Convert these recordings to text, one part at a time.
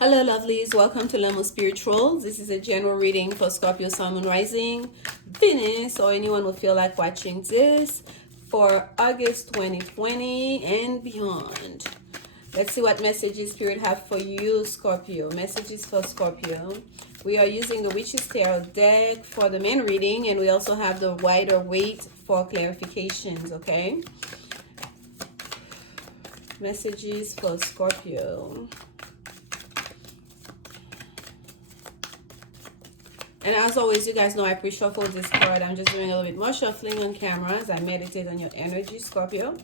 Hello, lovelies. Welcome to Lanmouspiritual. This is a general reading for Scorpio, Sun, Moon, Rising, Venus, or anyone who feel like watching this for August 2020 and beyond. Let's see what messages Spirit have for you, Scorpio. Messages for Scorpio. We are using the Witch's Tarot deck for the main reading, and we also have the wider weight for clarifications, okay? Messages for Scorpio. And as always, you guys know I pre-shuffle this card. I'm just doing a little bit more shuffling on camera as I meditate on your energy, Scorpio.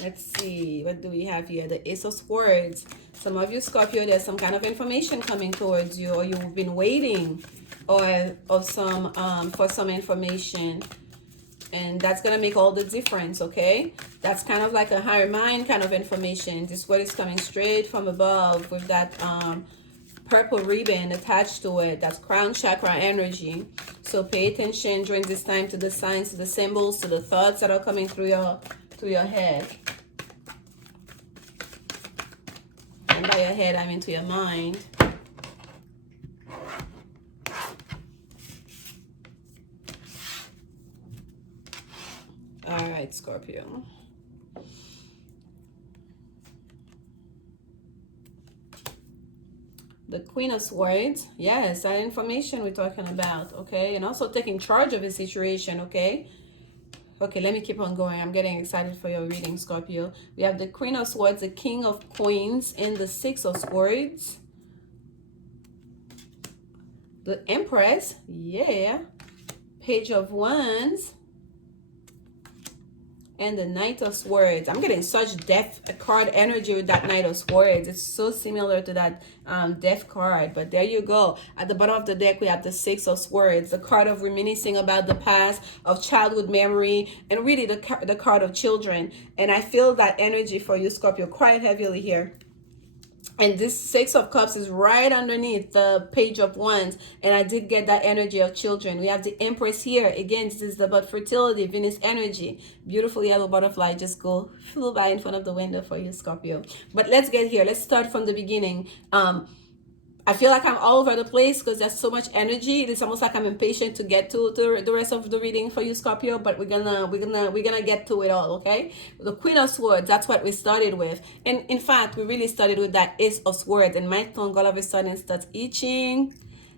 Let's see, what do we have here? The Ace of Swords. Some of you, Scorpio, there's some kind of information coming towards you, or you've been waiting for some information. And that's going to make all the difference, okay? That's kind of like a higher mind kind of information. This word is coming straight from above with that purple ribbon attached to it. That's crown chakra energy. So pay attention during this time to the signs, to the symbols, to the thoughts that are coming through your head. And by your head, I mean to your mind. All right, Scorpio. The Queen of Swords. Yes, that information we're talking about, okay? And also taking charge of a situation, okay? Okay, let me keep on going. I'm getting excited for your reading, Scorpio. We have the Queen of Swords, the King of Queens, and the Six of Swords. The Empress. Yeah. Page of Wands. And the Knight of Swords. I'm getting such death card energy with that Knight of Swords. It's so similar to that death card. But there you go. At the bottom of the deck, we have the Six of Swords. The card of reminiscing about the past, of childhood memory, and really the card of children. And I feel that energy for you, Scorpio, quite heavily here. And this Six of Cups is right underneath the Page of Wands. And I did get that energy of children. We have the Empress here. Again, this is about fertility, Venus energy. Beautiful yellow butterfly just flew by in front of the window for you, Scorpio. But let's get here. Let's start from the beginning. I feel like I'm all over the place because there's so much energy. It's almost like I'm impatient to get to the rest of the reading for you, Scorpio. But we're gonna get to it all, okay? The Queen of Swords. That's what we started with, and in fact, we really started with that Ace of Swords. And my tongue all of a sudden starts itching.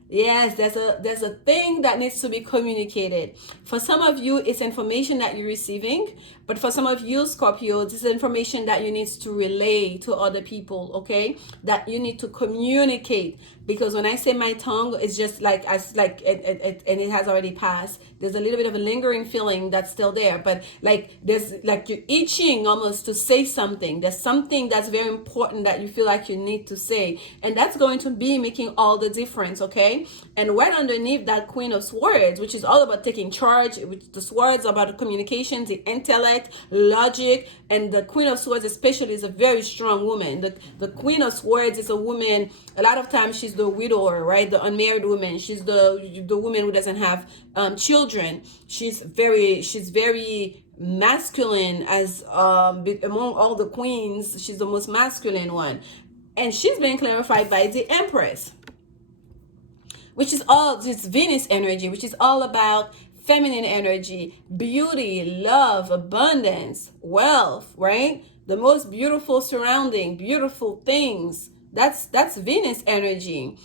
Yes, there's a thing that needs to be communicated. For some of you, it's information that you're receiving. But for some of you, Scorpio, this is information that you need to relay to other people, okay? That you need to communicate. Because when I say my tongue, it's just like, and it has already passed. There's a little bit of a lingering feeling that's still there. But like, there's like you're itching almost to say something. There's something that's very important that you feel like you need to say. And that's going to be making all the difference, okay? And right underneath that Queen of Swords, which is all about taking charge, which the swords about communication, the intellect, logic, and the Queen of Swords especially is a very strong woman. The Queen of Swords is a woman, a lot of times she's the widower, right? The unmarried woman. She's the woman who doesn't have children. She's very masculine as among all the queens. She's the most masculine one. And she's been clarified by the Empress, which is all this Venus energy, which is all about feminine energy, beauty, love, abundance, wealth, right? The most beautiful surrounding, beautiful things. That's Venus energy.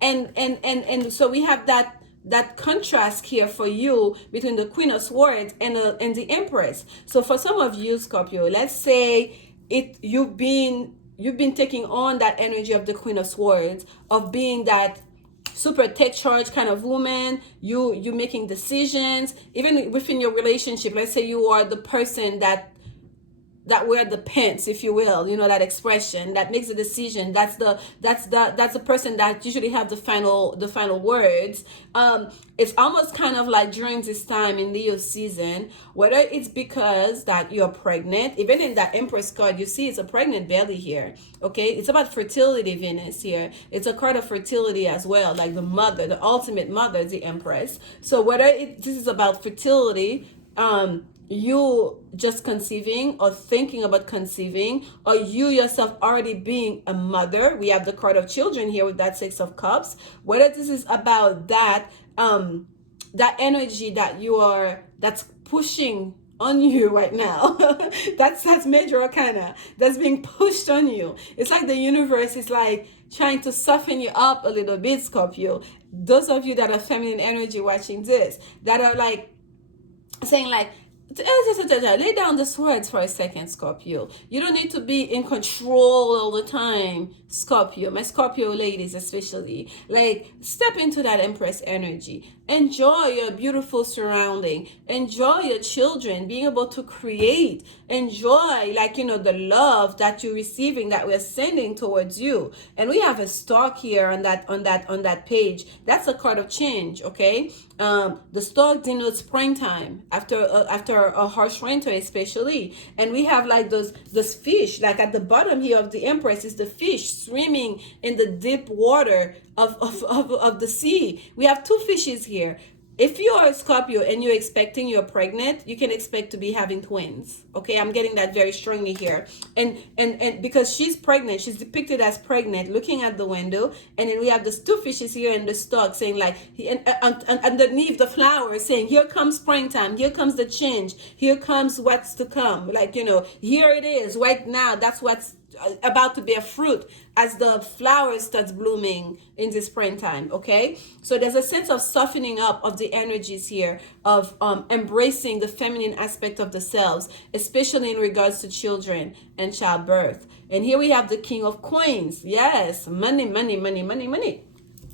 And so we have that contrast here for you between the Queen of Swords and the Empress. So for some of you, Scorpio, let's say you've been taking on that energy of the Queen of Swords, of being that super take charge kind of woman. You making decisions even within your relationship. Let's say you are the person that wear the pants, if you will, you know, that expression that makes a decision. That's the person that usually have the final words. It's almost kind of like during this time in Leo season, whether it's because that you're pregnant, even in that Empress card, you see it's a pregnant belly here. Okay, it's about fertility, Venus here. It's a card of fertility as well, like the mother, the ultimate mother, the Empress. So whether this is about fertility, you just conceiving or thinking about conceiving, or you yourself already being a mother. We have the card of children here with that Six of Cups. Whether this is about that, that energy that you are, that's pushing on you right now. That's major arcana that's being pushed on you. It's like the universe is like trying to soften you up a little bit, Scorpio. Those of you that are feminine energy watching this, that are like saying like, lay down the swords for a second, Scorpio. You don't need to be in control all the time, Scorpio. My Scorpio ladies especially, like, step into that Empress energy. Enjoy your beautiful surrounding. Enjoy your children, being able to create. Enjoy, like, the love that you're receiving, that we're sending towards you. And we have a stork here on that page. That's a card of change, okay? The stork denotes springtime after a harsh winter, especially. And we have like those fish, like at the bottom here of the Empress is the fish swimming in the deep water of the sea. We have two fishes here. If you are a Scorpio and you're pregnant, you can expect to be having twins. Okay, I'm getting that very strongly here. And because she's pregnant, she's depicted as pregnant, looking at the window, and then we have the two fishes here in the stalk saying like, underneath the flowers saying, here comes springtime, here comes the change, here comes what's to come. Like, here it is right now. That's what's about to bear fruit as the flowers starts blooming in the springtime. Okay, so there's a sense of softening up of the energies here, of embracing the feminine aspect of the selves, especially in regards to children and childbirth. And here we have the King of Coins. Yes, money, money, money, money, money.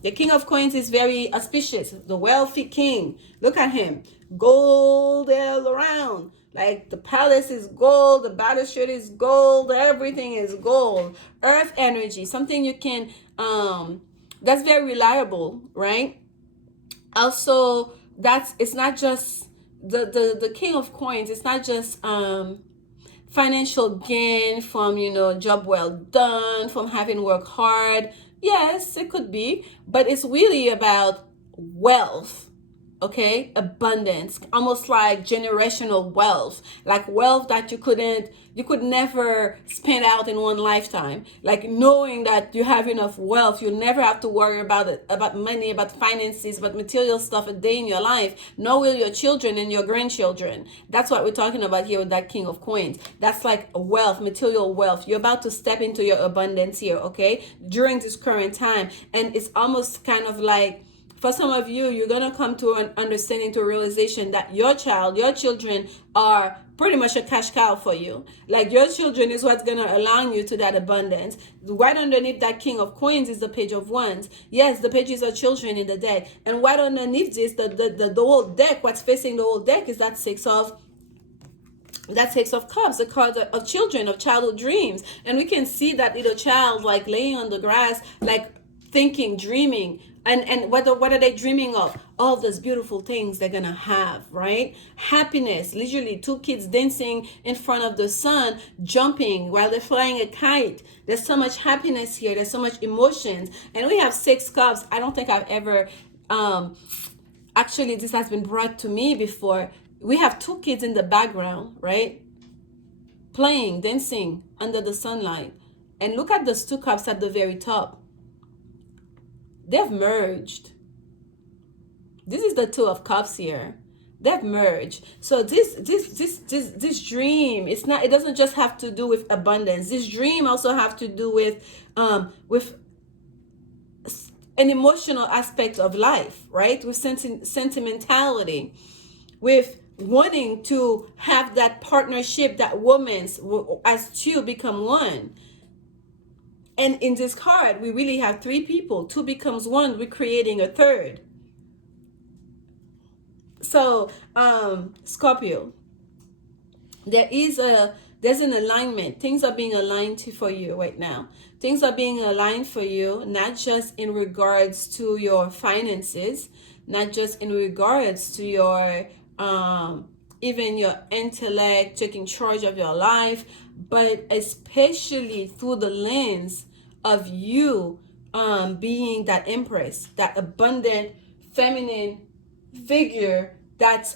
The King of Coins is very auspicious, the wealthy king. Look at him, gold all around. Like the palace is gold, the balustrade is gold, everything is gold. Earth energy, something you can, that's very reliable, right? Also, it's not just the King of Coins. It's not just financial gain from, job well done, from having worked hard. Yes, it could be, but it's really about wealth. Okay, abundance, almost like generational wealth, like wealth that you could never spend out in one lifetime. Like knowing that you have enough wealth, you never have to worry about it, about money, about finances, about material stuff a day in your life. Nor will your children and your grandchildren. That's what we're talking about here with that King of Coins. That's like wealth, material wealth. You're about to step into your abundance here, okay, during this current time. And it's almost kind of like, for some of you, you're going to come to an understanding, to a realization that your children are pretty much a cash cow for you. Like your children is what's going to allow you to that abundance. Right underneath that King of Coins is the Page of Wands. Yes, the pages are children in the deck. And right underneath this, the whole deck, what's facing the whole deck is that Six of Cups, the card of children, of childhood dreams. And we can see that little child like laying on the grass, like thinking, dreaming. And what are they dreaming of? All those beautiful things they're gonna have, right? Happiness, literally two kids dancing in front of the sun, jumping while they're flying a kite. There's so much happiness here. There's so much emotions. And we have Six Cups. I don't think I've ever, actually this has been brought to me before. We have two kids in the background, right? Playing, dancing under the sunlight. And look at those two cups at the very top. They've merged. This is the Two of Cups here. They've merged. So this dream, it doesn't just have to do with abundance. This dream also have to do with an emotional aspect of life, right? With sentimentality, with wanting to have that partnership, that woman's, as two become one. And in this card, we really have three people. Two becomes one. We're creating a third. So, Scorpio, there's an alignment. Things are being aligned for you right now. Things are being aligned for you, not just in regards to your finances, not just in regards to your, even your intellect, taking charge of your life, but especially through the lens of you being that Empress, that abundant feminine figure that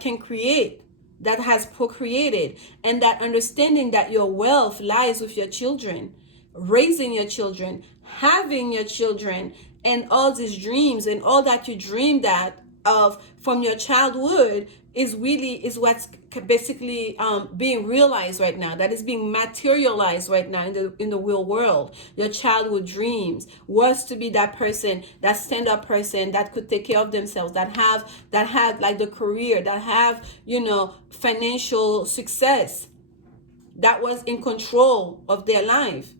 can create that has procreated, and that understanding that your wealth lies with your children, raising your children, having your children, and all these dreams and all that you dreamed that of from your childhood is what's basically being realized right now, that is being materialized right now in the real world. Your childhood dreams was to be that person, that stand-up person that could take care of themselves, that had like the career, that have, you know, financial success, that was in control of their life.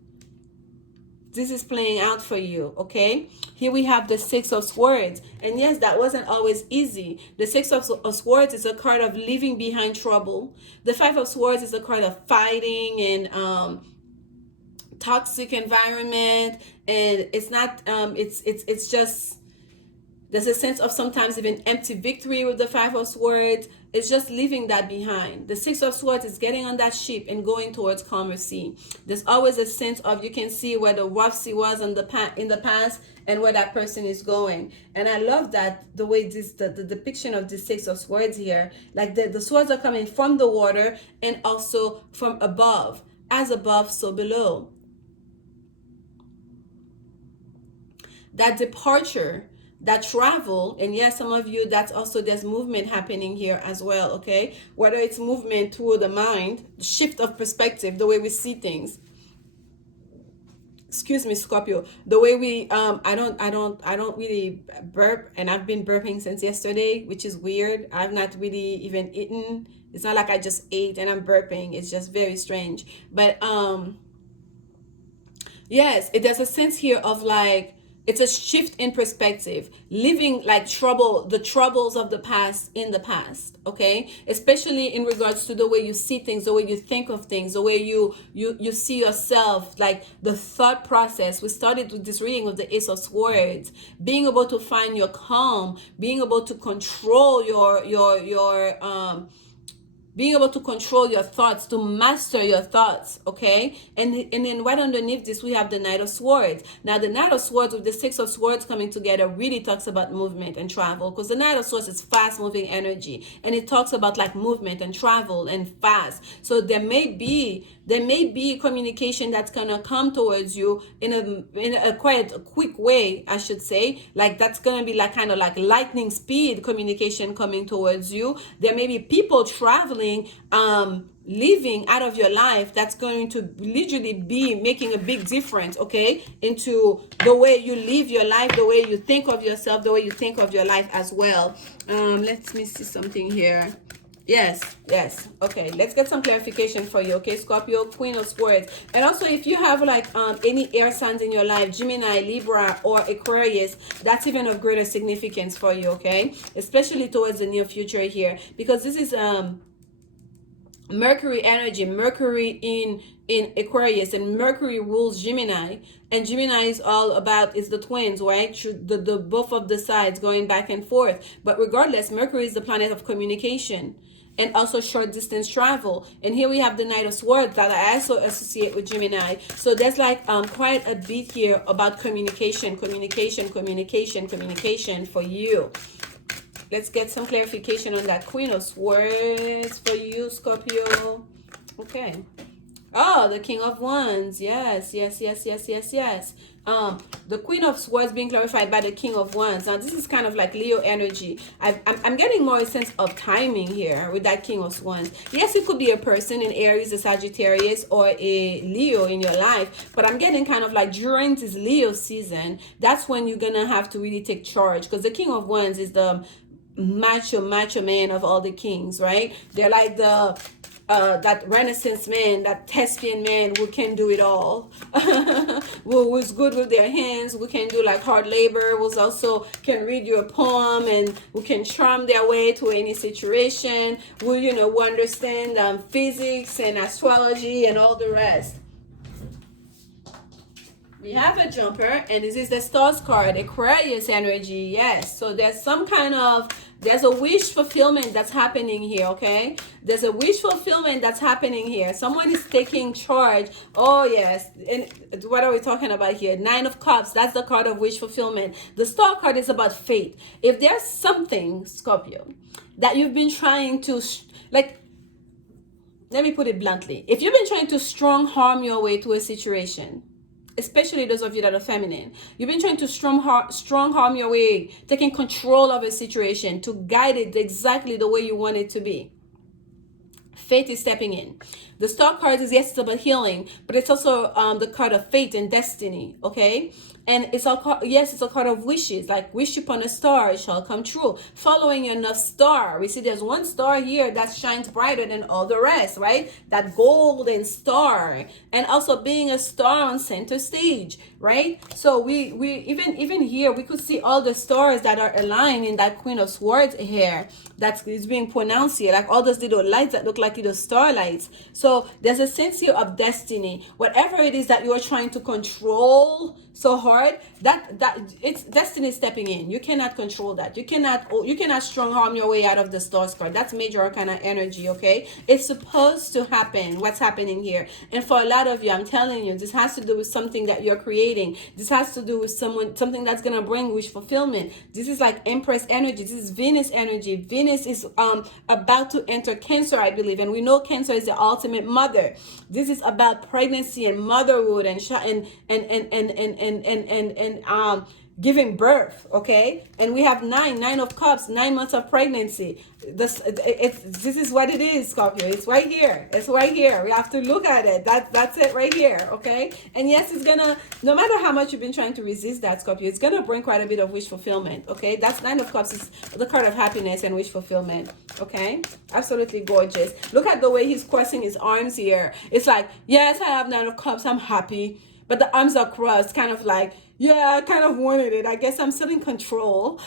This is playing out for you, okay? Here we have the Six of Swords. And yes, that wasn't always easy. The Six of Swords is a card of leaving behind trouble. The Five of Swords is a card of fighting and toxic environment. And it's not, it's just, there's a sense of sometimes even empty victory with the Five of Swords. It's just leaving that behind. The Six of Swords is getting on that ship and going towards calmer sea. There's always a sense of, you can see where the rough sea was in the past and where that person is going. And I love that, the way the depiction of the Six of Swords here, like the swords are coming from the water and also from above. As above, so below. That departure, that travel, and yes, some of you, that's also, there's movement happening here as well, okay? Whether it's movement through the mind, shift of perspective, the way we see things. Excuse me, Scorpio. The way we I don't really burp, and I've been burping since yesterday, which is weird. I've not really even eaten. It's not like I just ate and I'm burping. It's just very strange. But yes, there's a sense here of like, it's a shift in perspective, living like the troubles of the past in the past, okay? Especially in regards to the way you see things, the way you think of things, the way you see yourself, like the thought process. We started with this reading with the Ace of Swords, being able to find your calm, being able to control being able to control your thoughts, to master your thoughts, okay? And then right underneath this, we have the Knight of Swords. Now, the Knight of Swords with the Six of Swords coming together really talks about movement and travel, because the Knight of Swords is fast-moving energy, and it talks about like movement and travel and fast. So there may be communication that's gonna come towards you in a quite a quick way, I should say. Like that's gonna be like kind of like lightning speed communication coming towards you. There may be people traveling, leaving out of your life, that's going to literally be making a big difference, okay, into the way you live your life, the way you think of yourself, the way you think of your life as well. Let me see something here. Yes. Okay, let's get some clarification for you, okay, Scorpio, Queen of Swords. And also, if you have like any air signs in your life, Gemini, Libra, or Aquarius, that's even of greater significance for you, okay, especially towards the near future here, because this is Mercury energy, Mercury in Aquarius, and Mercury rules Gemini, and Gemini is all about, is the twins, right? The both of the sides going back and forth. But regardless, Mercury is the planet of communication and also short distance travel. And here we have the Knight of Swords that I also associate with Gemini. So there's like quite a bit here about communication for you. Let's get some clarification on that Queen of Swords for you, Scorpio. Okay. Oh, the King of Wands. Yes. The Queen of Swords being clarified by the King of Wands. Now, this is kind of like Leo energy. I'm getting more a sense of timing here with that King of Wands. Yes, it could be a person in Aries, a Sagittarius, or a Leo in your life. But I'm getting kind of like during this Leo season, that's when you're going to have to really take charge. Because the King of Wands is the macho man of all the kings, right? They're like the that Renaissance man, that thespian man who can do it all, who's good with their hands, who can do like hard labor, who's also can read you a poem, and who can charm their way to any situation, who who understand physics and astrology and all the rest. We have a jumper, and this is the Stars card, Aquarius energy. Yes, so there's some kind of, there's a wish fulfillment that's happening here, okay? There's a wish fulfillment that's happening here. Someone is taking charge. Oh, yes. And what are we talking about here? Nine of Cups. That's the card of wish fulfillment. The Star card is about fate. If there's something, Scorpio, that you've been trying to, like, let me put it bluntly. If you've been trying to strong harm your way to a situation, especially those of you that are feminine, you've been trying to strong harm your way, taking control of a situation to guide it exactly the way you want it to be. Faith is stepping in. The star card is, yes, it's about healing, but it's also the card of fate and destiny, okay? And it's a yes, it's a card of wishes, like wish upon a star, it shall come true. Following your North Star. We see there's one star here that shines brighter than all the rest, right? That golden star. And also being a star on center stage, right? So we even here, we could see all the stars that are aligned in that Queen of Swords here that is being pronounced here, like all those little lights that look like little starlights. So there's a sense here of destiny. Whatever it is that you are trying to control so hard, that it's destiny stepping in. You cannot control that. You cannot strong harm your way out of the stars card. That's major arcana energy, okay? It's supposed to happen. What's happening here? And for a lot of you, I'm telling you, this has to do with something that you're creating. This has to do with something that's gonna bring wish fulfillment. This is like Empress energy. This is Venus energy. Venus is about to enter Cancer, I believe, and we know Cancer is the ultimate mother. This is about pregnancy and motherhood and giving birth, okay? And we have nine of cups, 9 months of pregnancy. This is what it is, Scorpio. It's right here. It's right here. We have to look at it. That's it right here, okay? And yes, it's gonna, no matter how much you've been trying to resist that, Scorpio, it's gonna bring quite a bit of wish fulfillment, okay? That's 9 of cups is the card of happiness and wish fulfillment, okay? Absolutely gorgeous. Look at the way he's crossing his arms here. It's like, yes, I have 9 of cups. I'm happy. But the arms are crossed, kind of like, yeah, I kind of wanted it. I guess I'm still in control.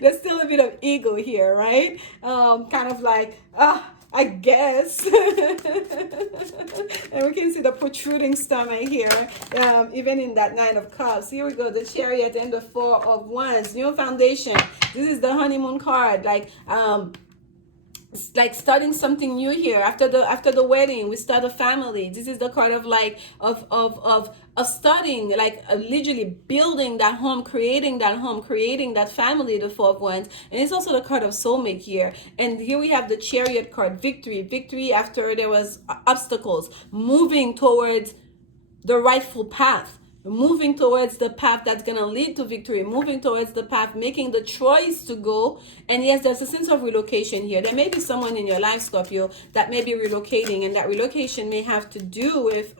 There's still a bit of ego here, right? Kind of like, I guess. And we can see the protruding stomach here, even in that 9 of cups. Here we go, the Chariot and the 4 of Wands. New foundation. This is the honeymoon card. Like starting something new here after the wedding. We start a family. This is the card of like of starting, like literally building that home, creating that family, the 4 of Wands. And it's also the card of soulmate here. And here we have the Chariot card, victory after there was obstacles, moving towards the rightful path, moving towards the path that's going to lead to victory, moving towards the path, making the choice to go. And yes, there's a sense of relocation here. There may be someone in your life, Scorpio, that may be relocating, and that relocation may have to do with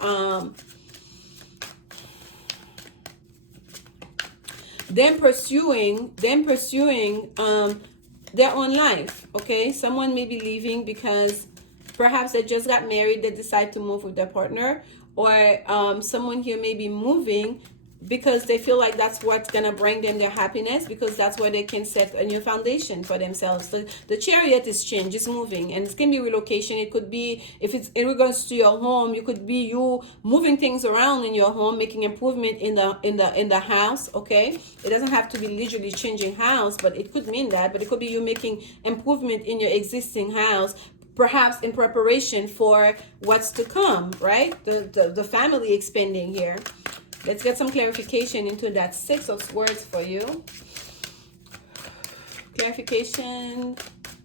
them pursuing their own life, okay? Someone may be leaving because perhaps they just got married, they decide to move with their partner, or someone here may be moving because they feel like that's what's gonna bring them their happiness, because that's where they can set a new foundation for themselves. So the Chariot is change, it's moving, and it can be relocation. It could be, if it's in regards to your home, you could be you moving things around in your home, making improvement in the house, okay? It doesn't have to be literally changing house, but it could mean that. But it could be you making improvement in your existing house, perhaps in preparation for what's to come, right? The family expanding here. Let's get some clarification into that 6 of Swords for you. Clarification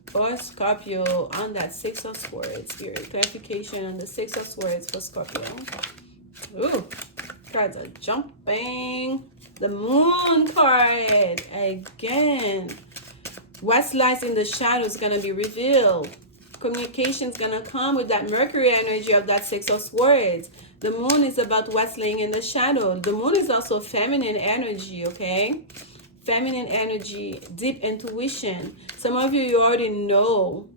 for Scorpio on that 6 of Swords. Spirit, clarification on the 6 of Swords for Scorpio. Ooh, cards are jumping. The Moon card again. What lies in the shadows is going to be revealed. Communication is going to come with that Mercury energy of that 6 of Swords. The Moon is about what's laying in the shadow. The Moon is also feminine energy, okay? Feminine energy, deep intuition. Some of you already know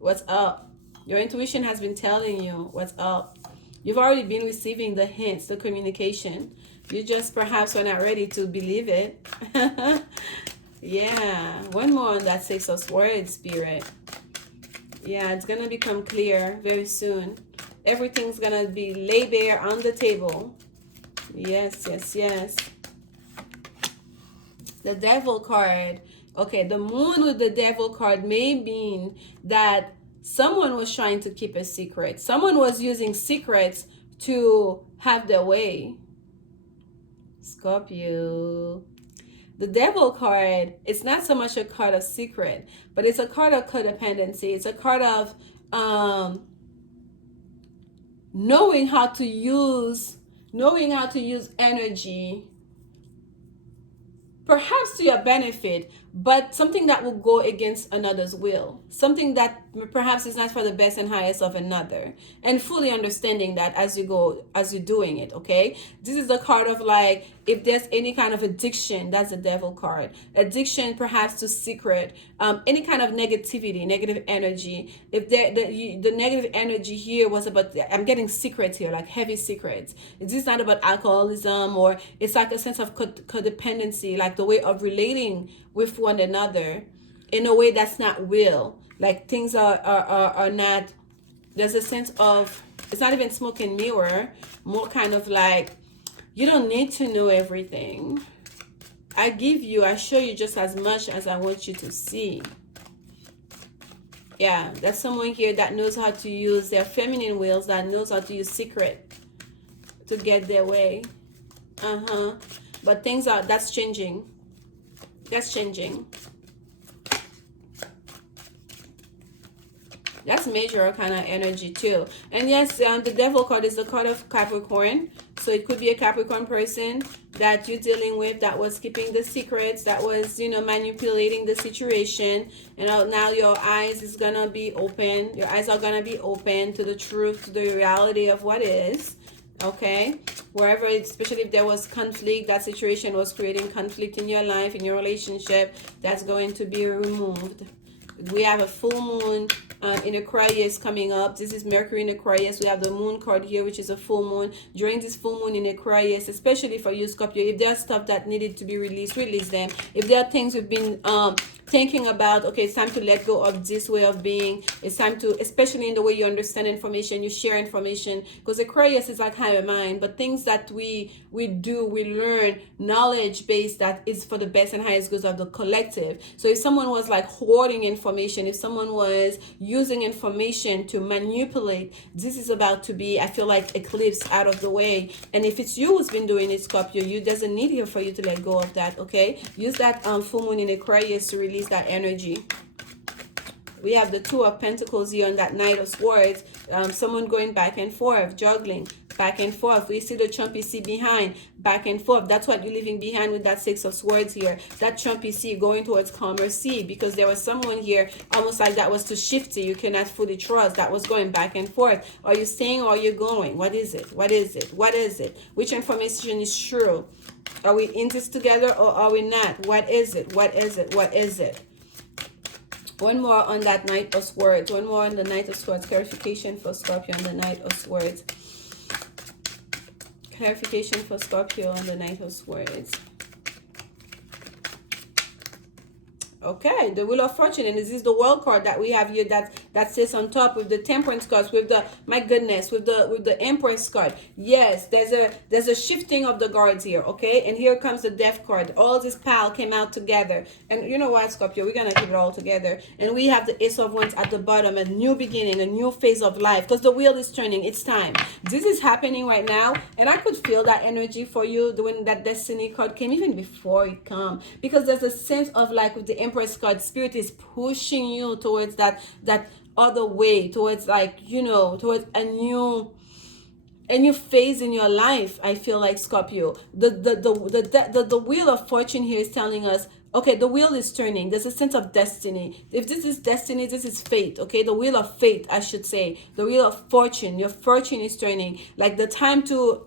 what's up. Your intuition has been telling you what's up. You've already been receiving the hints, the communication. You just perhaps were not ready to believe it. Yeah, one more on that 6 of Swords, Spirit. Yeah, it's going to become clear very soon. Everything's going to be laid bare on the table. Yes, yes, yes. The Devil card. Okay, the Moon with the Devil card may mean that someone was trying to keep a secret. Someone was using secrets to have their way. Scorpio. The Devil card, it's not so much a card of secret, but it's a card of codependency. It's a card of knowing how to use energy, perhaps to your benefit, but something that will go against another's will, something that perhaps is not for the best and highest of another, and fully understanding that as you're doing it. Okay, this is the card of like, if there's any kind of addiction, that's the devil card. Addiction perhaps to secret, any kind of negativity, negative energy. If the negative energy here was about, I'm getting secrets here, like heavy secrets. This is not about alcoholism, or it's like a sense of codependency, like the way of relating with one another in a way that's not real. Like things are not, there's a sense of, it's not even smoke and mirror, more kind of like, you don't need to know everything. I show you just as much as I want you to see. Yeah, that's someone here that knows how to use their feminine wills, that knows how to use secret to get their way. But things are, that's changing. That's changing. That's major kind of energy too. And yes, the devil card is the card of Capricorn. So it could be a Capricorn person that you're dealing with, that was keeping the secrets, that was, manipulating the situation. And now your eyes is gonna be open. Your eyes are gonna be open to the truth, to the reality of what is. Okay, wherever, especially if there was conflict, that situation was creating conflict in your life, in your relationship, that's going to be removed. We have a full moon in Aquarius coming up. This is Mercury in Aquarius. We have the moon card here, which is a full moon. During this full moon in Aquarius, especially for you, Scorpio, if there's stuff that needed to be released, release them. If there are things we've been thinking about, okay, it's time to let go of this way of being. It's time to, especially in the way you understand information, you share information, because Aquarius is like higher mind, but things that we learn, knowledge based, that is for the best and highest goods of the collective. So if someone was like hoarding information, if someone was using information to manipulate, this is about to be, I feel like, eclipse out of the way. And if it's you who's been doing it, Scorpio, you doesn't need here for you to let go of that. Okay, use that full moon in Aquarius to release that energy. We have the Two of Pentacles here on that Knight of Swords. Someone going back and forth, juggling, back and forth. We see the Trumpy C behind, back and forth. That's what you're leaving behind with that Six of Swords here. That Trumpy C going towards calmer C, because there was someone here almost like that was too shifty. You cannot fully trust. That was going back and forth. Are you staying or are you going? What is it? What is it? What is it? Which information is true? Are we in this together or are we not? What is it? What is it? What is it? One more on that Knight of Swords. One more on the Knight of Swords. Clarification for Scorpio on the Knight of Swords. Clarification for Scorpio on the Knight of Swords. Okay, the Wheel of Fortune, and this is the World card that we have here that sits on top with the Temperance cards, with the, my goodness, with the Empress card. Yes, there's a shifting of the guards here, okay? And here comes the Death card. All this pile came out together. And you know what, Scorpio, we're gonna keep it all together. And we have the Ace of Wands at the bottom, a new beginning, a new phase of life, because the wheel is turning. It's time. This is happening right now, and I could feel that energy for you when that Destiny card came, even before it come, because there's a sense of like with the Empress card, Spirit is pushing you towards that other way, towards like, towards a new phase in your life. I feel like, Scorpio, the Wheel of Fortune here is telling us, okay, the wheel is turning. There's a sense of destiny. If this is destiny, this is fate, okay? The Wheel of Fate, I should say. The Wheel of Fortune. Your fortune is turning. Like the time to,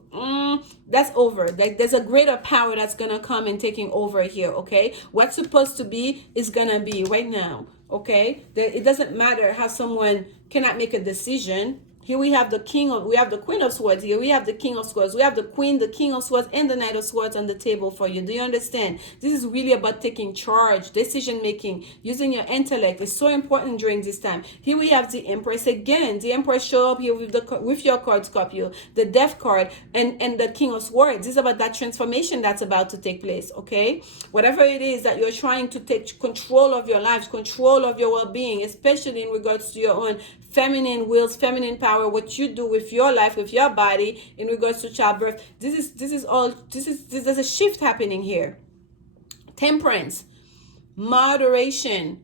that's over. Like there's a greater power that's going to come and taking over here, okay? What's supposed to be is going to be right now, okay? It doesn't matter how someone cannot make a decision. Here we have the Queen of Swords here. We have the King of Swords. We have the Queen, the King of Swords, and the Knight of Swords on the table for you. Do you understand? This is really about taking charge, decision making, using your intellect. It's so important during this time. Here we have the Empress again. The Empress show up here with your card, Scorpio, the Death card, and the King of Swords. This is about that transformation that's about to take place, okay? Whatever it is that you're trying to take control of your lives, control of your well-being, especially in regards to your own feminine wills, feminine power, what you do with your life, with your body, in regards to childbirth. There's a shift happening here. Temperance, moderation,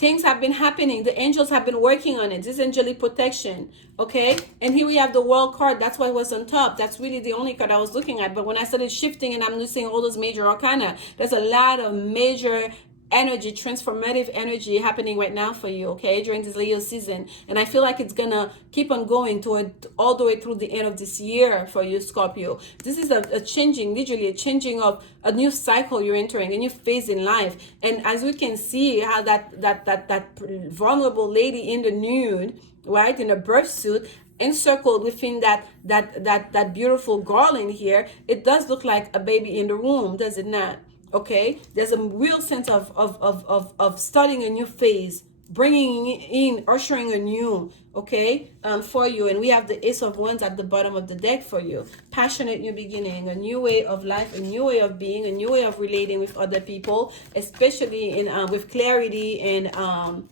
Things have been happening. The angels have been working on it. This angelic protection. Okay. And here we have the world card. That's what was on top. That's really the only card I was looking at. But when I started shifting and I'm losing all those major arcana, there's a lot of major energy, transformative energy happening right now for you, okay, during this Leo season. And I feel like it's gonna keep on going toward all the way through the end of this year for you, Scorpio. This is a changing, literally a changing of a new cycle you're entering, a new phase in life. And as we can see how that vulnerable lady in the nude, right, in a birth suit, encircled within that beautiful garland here, it does look like a baby in the womb, does it not? Okay, there's a real sense of starting a new phase, bringing in, ushering a new, okay, for you. And we have the Ace of Wands at the bottom of the deck for you. Passionate new beginning, a new way of life, a new way of being, a new way of relating with other people, especially in with clarity and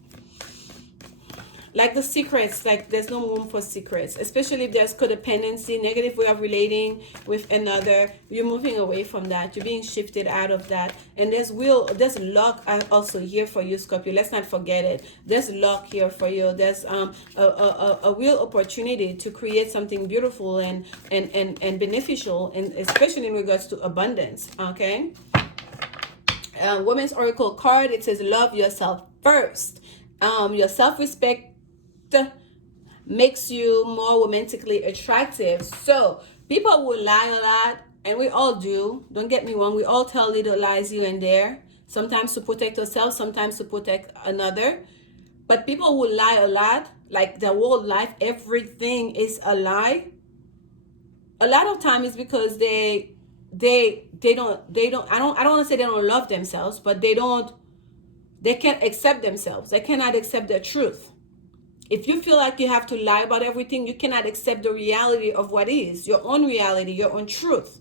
like the secrets, like there's no room for secrets, especially if there's codependency, negative way of relating with another. You're moving away from that. You're being shifted out of that. And there's luck also here for you, Scorpio. Let's not forget it. There's luck here for you. There's a real opportunity to create something beautiful and beneficial, and especially in regards to abundance. Okay. Women's Oracle card. It says love yourself first. Your self-respect makes you more romantically attractive. So people will lie a lot, and we all do. Don't get me wrong, we all tell little lies here and there, sometimes to protect ourselves, sometimes to protect another. But people will lie a lot, like their whole life, everything is a lie. A lot of time is because they don't I don't want to say they don't love themselves, but they can't accept themselves. They cannot accept their truth. If you feel like you have to lie about everything, you cannot accept the reality of what is, your own reality, your own truth.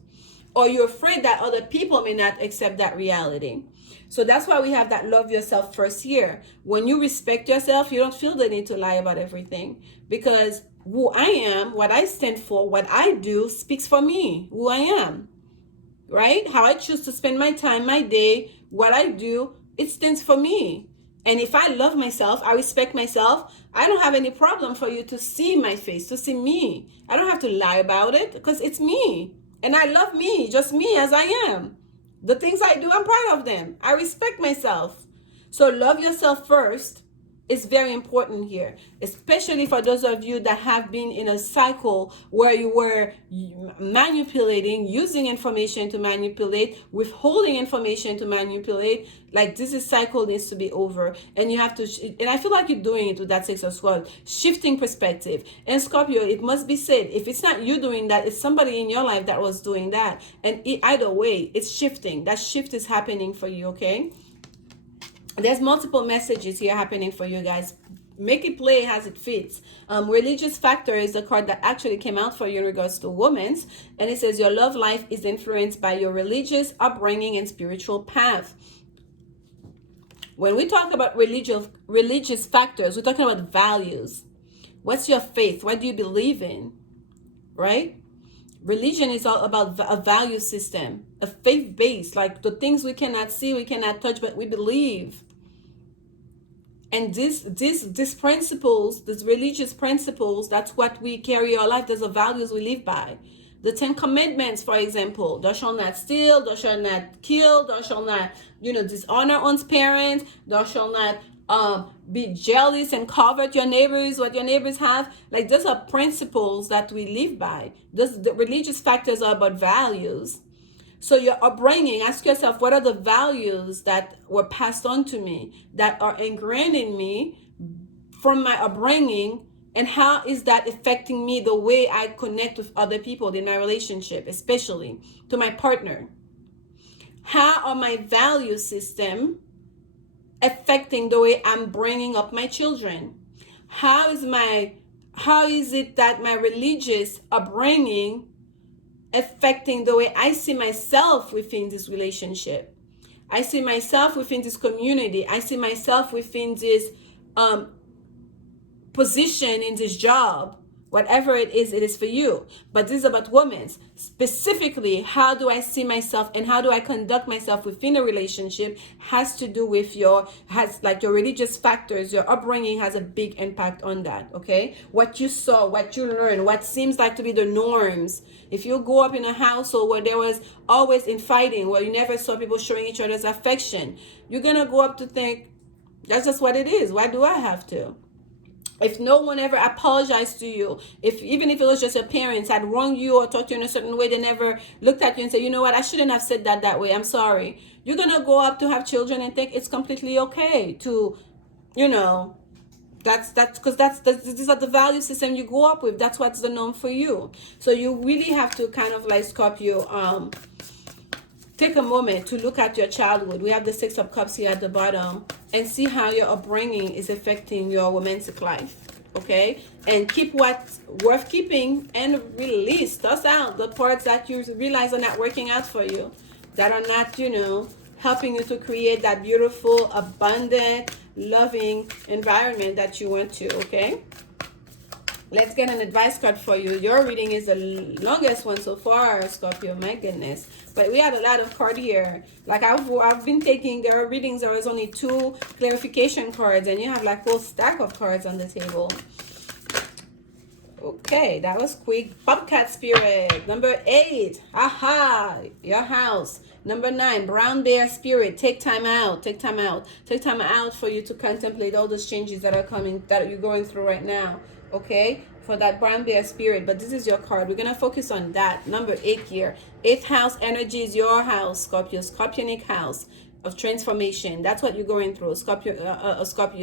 Or you're afraid that other people may not accept that reality. So that's why we have that love yourself first here. When you respect yourself, you don't feel the need to lie about everything. Because who I am, what I stand for, what I do speaks for me, who I am. Right? How I choose to spend my time, my day, what I do, it stands for me. And if I love myself, I respect myself, I don't have any problem for you to see my face, to see me. I don't have to lie about it because it's me. And I love me, just me as I am. The things I do, I'm proud of them. I respect myself. So love yourself first is very important here, especially for those of you that have been in a cycle where you were manipulating, using information to manipulate, withholding information to manipulate. Like this cycle needs to be over, and you have to, and I feel like you're doing it with that Six of Swords, shifting perspective. And Scorpio, it must be said, if it's not you doing that, it's somebody in your life that was doing that. And either way, it's shifting. That shift is happening for you, okay? There's multiple messages here happening for you guys. Make it play as it fits. Religious factor is the card that actually came out for you in regards to women's. And it says your love life is influenced by your religious upbringing and spiritual path. When we talk about religious factors, we're talking about values. What's your faith? What do you believe in? Right? Religion is all about a value system, a faith base, like the things we cannot see, we cannot touch, but we believe. And these principles, these religious principles, that's what we carry our life. There's the values we live by. The 10 commandments, for example, thou shalt not steal, thou shalt not kill, thou shalt not, dishonor one's parents, thou shalt not be jealous and covet your neighbors, what your neighbors have. Like those are principles that we live by. The religious factors are about values. So your upbringing, ask yourself, what are the values that were passed on to me, that are ingrained in me from my upbringing, and how is that affecting me the way I connect with other people in my relationship, especially to my partner? How are my value system affecting the way I'm bringing up my children? How is it that my religious upbringing affecting the way I see myself within this relationship? I see myself within this community. I see myself within this position in this job. Whatever it is for you. But this is about women. Specifically, how do I see myself and how do I conduct myself within a relationship has to do with your religious factors. Your upbringing has a big impact on that, okay? What you saw, what you learned, what seems like to be the norms. If you grew up in a household where there was always infighting, where you never saw people showing each other's affection, you're going to grow up to think, that's just what it is. Why do I have to? If no one ever apologized to you, even if it was just your parents had wronged you or talked to you in a certain way, they never looked at you and said, you know what, I shouldn't have said that way. I'm sorry. You're going to go up to have children and think it's completely okay to, that's because these are the value system you grew up with. That's what's the norm for you. So you really have to kind of like, Scorpio, take a moment to look at your childhood. We have the Six of Cups here at the bottom, and see how your upbringing is affecting your romantic life, okay? And keep what's worth keeping and release. Toss out the parts that you realize are not working out for you, that are not, helping you to create that beautiful, abundant, loving environment that you want to, okay? Let's get an advice card for you. Your reading is the longest one so far, Scorpio. My goodness. But we had a lot of cards here. Like I've been taking, there are readings, there was only 2 clarification cards, and you have like a whole stack of cards on the table. Okay, that was quick. Bobcat Spirit. Number 8. Aha, your house. Number 9, Brown Bear Spirit. Take time out. Take time out. Take time out for you to contemplate all those changes that are coming, that you're going through right now. Okay, for that Brown Bear Spirit. But this is your card. We're going to focus on that. Number 8 here. 8th house energy is your house, Scorpio. Scorpionic house of transformation. That's what you're going through, Scorpio,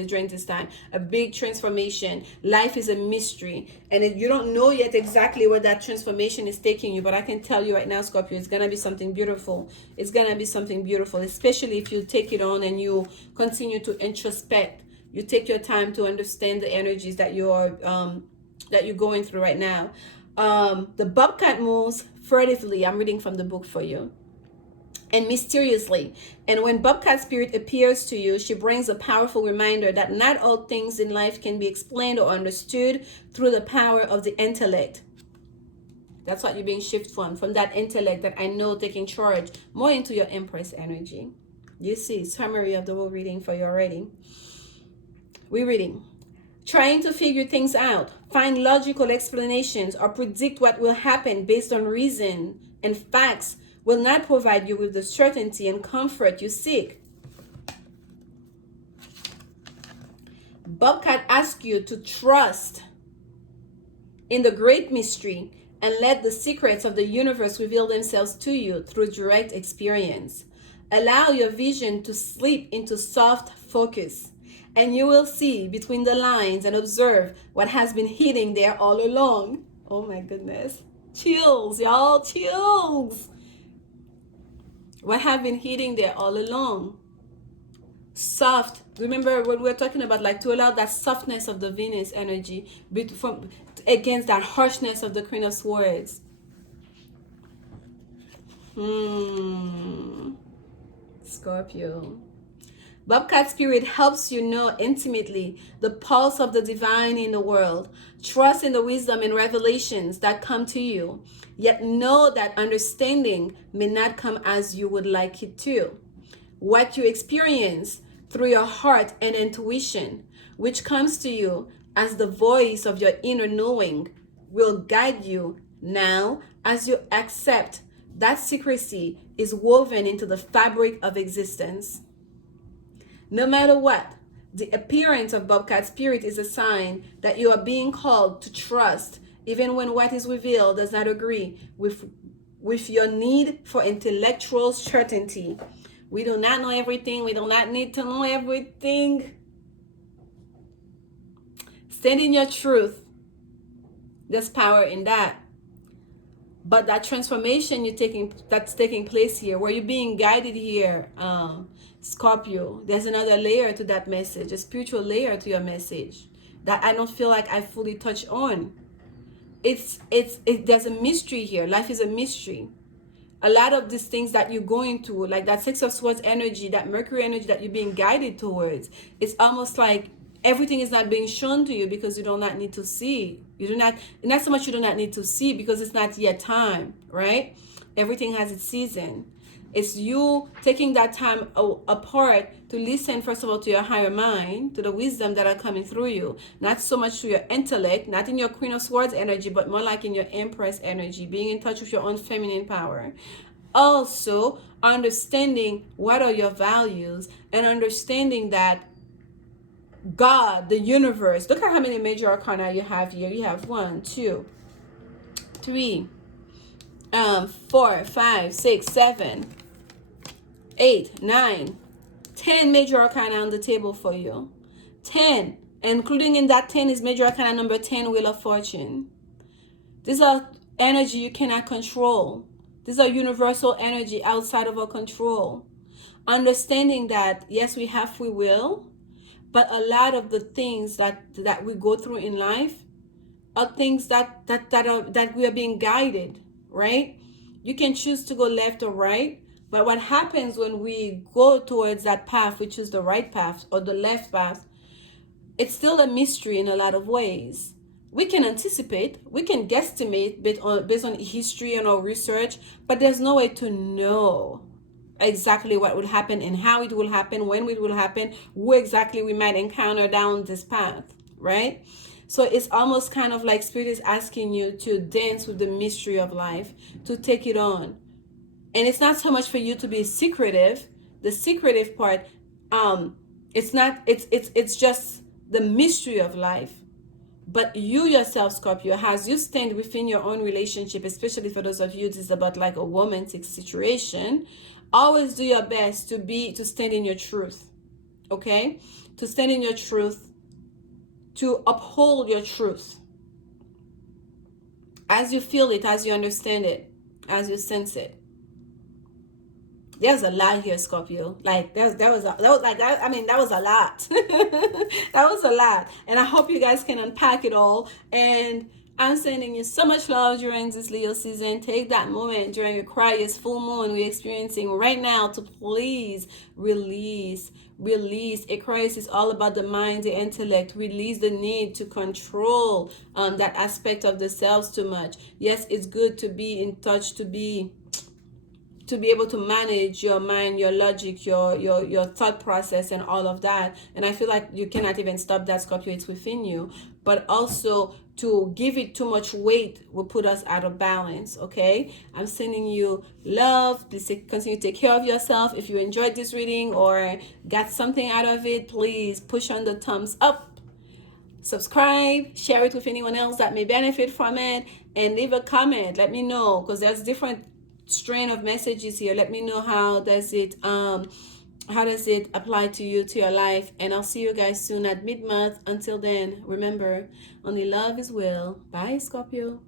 during this time. A big transformation. Life is a mystery, and you don't know yet exactly where that transformation is taking you, but I can tell you right now, Scorpio, it's gonna be something beautiful. It's gonna be something beautiful, especially if you take it on and you continue to introspect. You take your time to understand the energies that you're going through right now. The bobcat moves furtively. I'm reading from the book for you. And mysteriously. And when Bobcat Spirit appears to you, she brings a powerful reminder that not all things in life can be explained or understood through the power of the intellect. That's what you're being shifted from that intellect that I know taking charge, more into your Empress energy. You see, summary of the whole reading for you already. We're reading. Trying to figure things out, find logical explanations, or predict what will happen based on reason and facts will not provide you with the certainty and comfort you seek. Bobcat asks you to trust in the great mystery and let the secrets of the universe reveal themselves to you through direct experience. Allow your vision to slip into soft focus, and you will see between the lines and observe what has been hidden there all along. Oh my goodness. Chills, y'all, chills. What have been hidden there all along. Soft. Remember when we were talking about, like, to allow that softness of the Venus energy against that harshness of the Queen of Swords. Scorpio. Bobcat Spirit helps you know intimately the pulse of the divine in the world. Trust in the wisdom and revelations that come to you, yet know that understanding may not come as you would like it to. What you experience through your heart and intuition, which comes to you as the voice of your inner knowing, will guide you now as you accept that secrecy is woven into the fabric of existence. No matter what, the appearance of Bobcat Spirit is a sign that you are being called to trust, even when what is revealed does not agree with your need for intellectual certainty. We do not know everything. We do not need to know everything. Stand in your truth. There's power in that. But that transformation that's taking place here, where you're being guided here, Scorpio, there's another layer to that message, a spiritual layer to your message that I don't feel like I fully touch on. There's a mystery here. Life is a mystery. A lot of these things that you're going through, like that Six of Swords energy, that Mercury energy that you're being guided towards, it's almost like Everything is not being shown to you because you do not need to see. You do not, not so much you do not need to see because it's not yet time, right? Everything has its season. It's you taking that time apart to listen, first of all, to your higher mind, to the wisdom that are coming through you. Not so much to your intellect, not in your Queen of Swords energy, but more like in your Empress energy, being in touch with your own feminine power. Also, understanding what are your values and understanding that God, the universe, look at how many major arcana you have here. You have 1, 2, 3, 4, 5, 6, 7, 8, 9, 10 major arcana on the table for you. 10, including in that 10 is major arcana number 10, Wheel of Fortune. These are energy you cannot control. These are universal energy outside of our control. Understanding that, yes, we have free will, but a lot of the things that we go through in life are things that we are being guided, right? You can choose to go left or right, but what happens when we go towards that path, which is the right path or the left path, it's still a mystery in a lot of ways. We can anticipate, we can guesstimate based on history and our research, but there's no way to know exactly what will happen and how it will happen, when it will happen, who exactly we might encounter down this path, right? So it's almost kind of like Spirit is asking you to dance with the mystery of life, to take it on. And it's not so much for you to be secretive. The secretive part, it's just the mystery of life. But you yourself, Scorpio, as you stand within your own relationship, especially for those of you, this is about like a romantic situation, always do your best to stand in your truth, okay? To stand in your truth, to uphold your truth. As you feel it, as you understand it, as you sense it. There's a lot here, Scorpio. Like that was a lot. That was a lot. And I hope you guys can unpack it all. And I'm sending you so much love during this Leo season. Take that moment during your quietest full moon we're experiencing right now to please release. Aquarius is all about the mind, the intellect. Release the need to control that aspect of the selves too much. Yes, it's good to be in touch, to be able to manage your mind, your logic, your thought process and all of that. And I feel like you cannot even stop that, Scorpio. It's within you. But also to give it too much weight will put us out of balance, okay? I'm sending you love. Please continue to take care of yourself. If you enjoyed this reading or got something out of it, please push on the thumbs up. Subscribe, share it with anyone else that may benefit from it, and leave a comment. Let me know, because there's different strain of messages here. Let me know how does it apply to you, to your life. And I'll see you guys soon at mid-month. Until then, remember, only love is will. Bye, Scorpio.